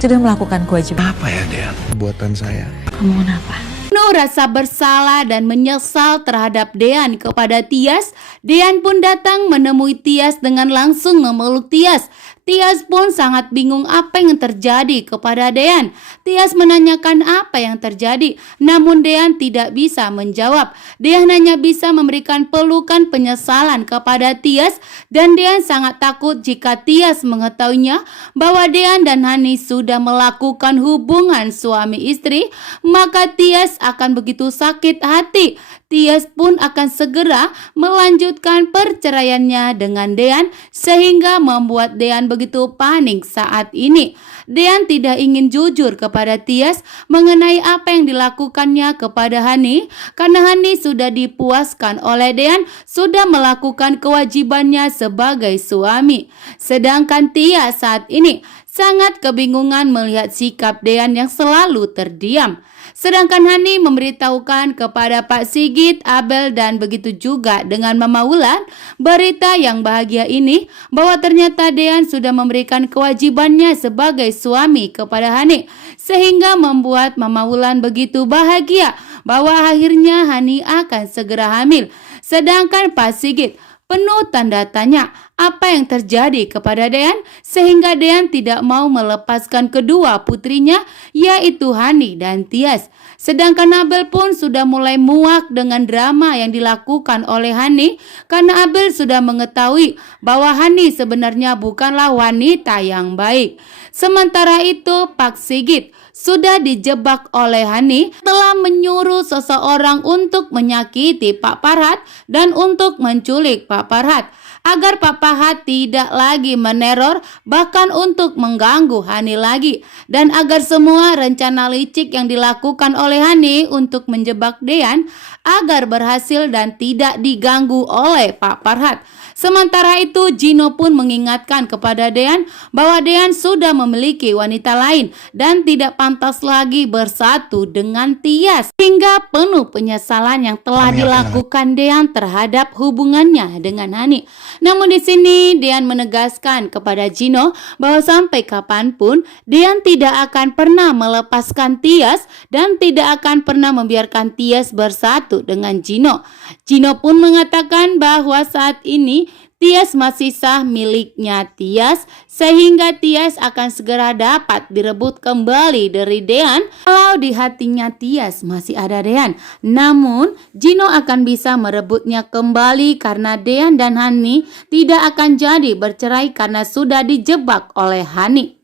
Sudah melakukan kewajiban. Apa ya, Dean? Buatan saya. Kamu kenapa? Penuh rasa bersalah dan menyesal terhadap Dean kepada Tias, Dean pun datang menemui Tias dengan langsung memeluk Tias. Tias pun sangat bingung apa yang terjadi kepada Dean. Tias menanyakan apa yang terjadi, namun Dean tidak bisa menjawab. Dean hanya bisa memberikan pelukan penyesalan kepada Tias, dan Dean sangat takut jika Tias mengetahuinya bahwa Dean dan Hani sudah melakukan hubungan suami istri, maka Tias akan begitu sakit hati. Tias pun akan segera melanjutkan perceraiannya dengan Dean, sehingga membuat Dean begitu panik saat ini. Dean tidak ingin jujur kepada Tias mengenai apa yang dilakukannya kepada Hani, karena Hani sudah dipuaskan oleh Dean, sudah melakukan kewajibannya sebagai suami. Sedangkan Tias saat ini sangat kebingungan melihat sikap Dean yang selalu terdiam. Sedangkan Hani memberitahukan kepada Pak Sigit, Abel, dan begitu juga dengan Mama Wulan berita yang bahagia ini, bahwa ternyata Dean sudah memberikan kewajibannya sebagai suami kepada Hani, sehingga membuat Mama Wulan begitu bahagia bahwa akhirnya Hani akan segera hamil. Sedangkan Pak Sigit penuh tanda tanya apa yang terjadi kepada Dean, sehingga Dean tidak mau melepaskan kedua putrinya, yaitu Hani dan Tias. Sedangkan Abel pun sudah mulai muak dengan drama yang dilakukan oleh Hani, karena Abel sudah mengetahui bahwa Hani sebenarnya bukanlah wanita yang baik. Sementara itu Pak Sigit sudah dijebak oleh Hani, telah menyuruh seseorang untuk menyakiti Pak Farhat dan untuk menculik Pak Farhat, agar Pak Farhat tidak lagi meneror, bahkan untuk mengganggu Hani lagi, dan agar semua rencana licik yang dilakukan oleh Hani untuk menjebak Dean agar berhasil dan tidak diganggu oleh Pak Farhat. Sementara itu Gino pun mengingatkan kepada Dean bahwa Dean sudah memiliki wanita lain dan tidak pantas lagi bersatu dengan Tias, hingga penuh penyesalan yang telah dilakukan Dean terhadap hubungannya dengan Hani. Namun di sini Dean menegaskan kepada Gino bahwa sampai kapanpun Dean tidak akan pernah melepaskan Tias dan tidak akan pernah membiarkan Tias bersatu dengan Gino. Gino pun mengatakan bahwa saat ini Tias masih sah miliknya Tias, sehingga Tias akan segera dapat direbut kembali dari Dean kalau di hatinya Tias masih ada Dean. Namun Gino akan bisa merebutnya kembali karena Dean dan Hani tidak akan jadi bercerai karena sudah dijebak oleh Hani.